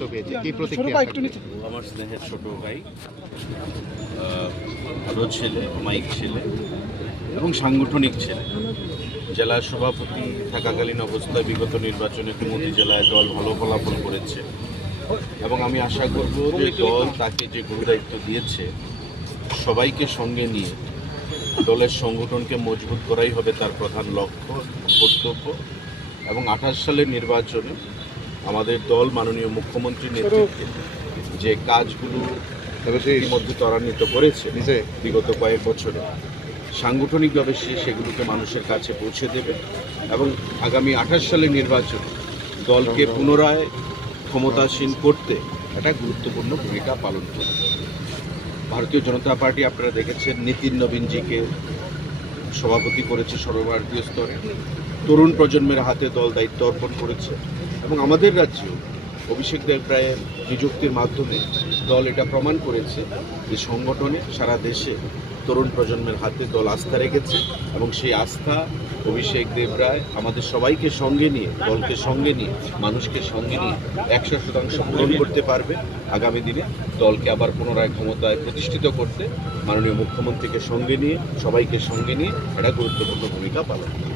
তো পেয়েছে কি প্রতিক্রিয়া থাকবে? আমার স্নেহের ছোট ভাই, ভালো ছেলে, মাইক ছেলে এবং সাংগঠনিক ছেলে। জেলা সভাপতি থাকাকালীন অবস্থায় বিগত নির্বাচনে কুমতি জেলায় দল ভালো ফলাফল করেছে এবং আমি আশা করব যে দল তাকে যে গুরুদায়িত্ব দিয়েছে সবাইকে সঙ্গে নিয়ে দলের সংগঠনকে মজবুত করাই হবে তার প্রধান লক্ষ্য, কর্তব্য। এবং 28 সালের নির্বাচনে আমাদের দল মাননীয় মুখ্যমন্ত্রীর নেতৃত্বে যে কাজগুলো ইতিমধ্যে ত্বরান্বিত করেছে বিগত কয়েক বছরে, সাংগঠনিকভাবে সেগুলোকে মানুষের কাছে পৌঁছে দেবে এবং আগামী 28 সালের নির্বাচনে দলকে পুনরায় ক্ষমতাসীন করতে একটা গুরুত্বপূর্ণ ভূমিকা পালন করবে। ভারতীয় জনতা পার্টি আপনারা দেখেছেন নীতিন নবীনজিকে সভাপতি করেছে সর্বভারতীয় স্তরে, তরুণ প্রজন্মের হাতে দল দায়িত্ব অর্পণ করেছে এবং আমাদের রাজ্যেও অভিষেক দেবরায়ের নিযুক্তির মাধ্যমে দল এটা প্রমাণ করেছে যে সংগঠনে সারা দেশে তরুণ প্রজন্মের হাতে দল আস্থা রেখেছে এবং সেই আস্থা অভিষেক দেবরায় আমাদের সবাইকে সঙ্গে নিয়ে, দলকে সঙ্গে নিয়ে, মানুষকে সঙ্গে নিয়ে 100% পূরণ করতে পারবে। আগামী দিনে দলকে আবার পুনরায় ক্ষমতায় প্রতিষ্ঠিত করতে মাননীয় মুখ্যমন্ত্রীকে সঙ্গে নিয়ে, সবাইকে সঙ্গে নিয়ে একটা গুরুত্বপূর্ণ ভূমিকা পালন করবে।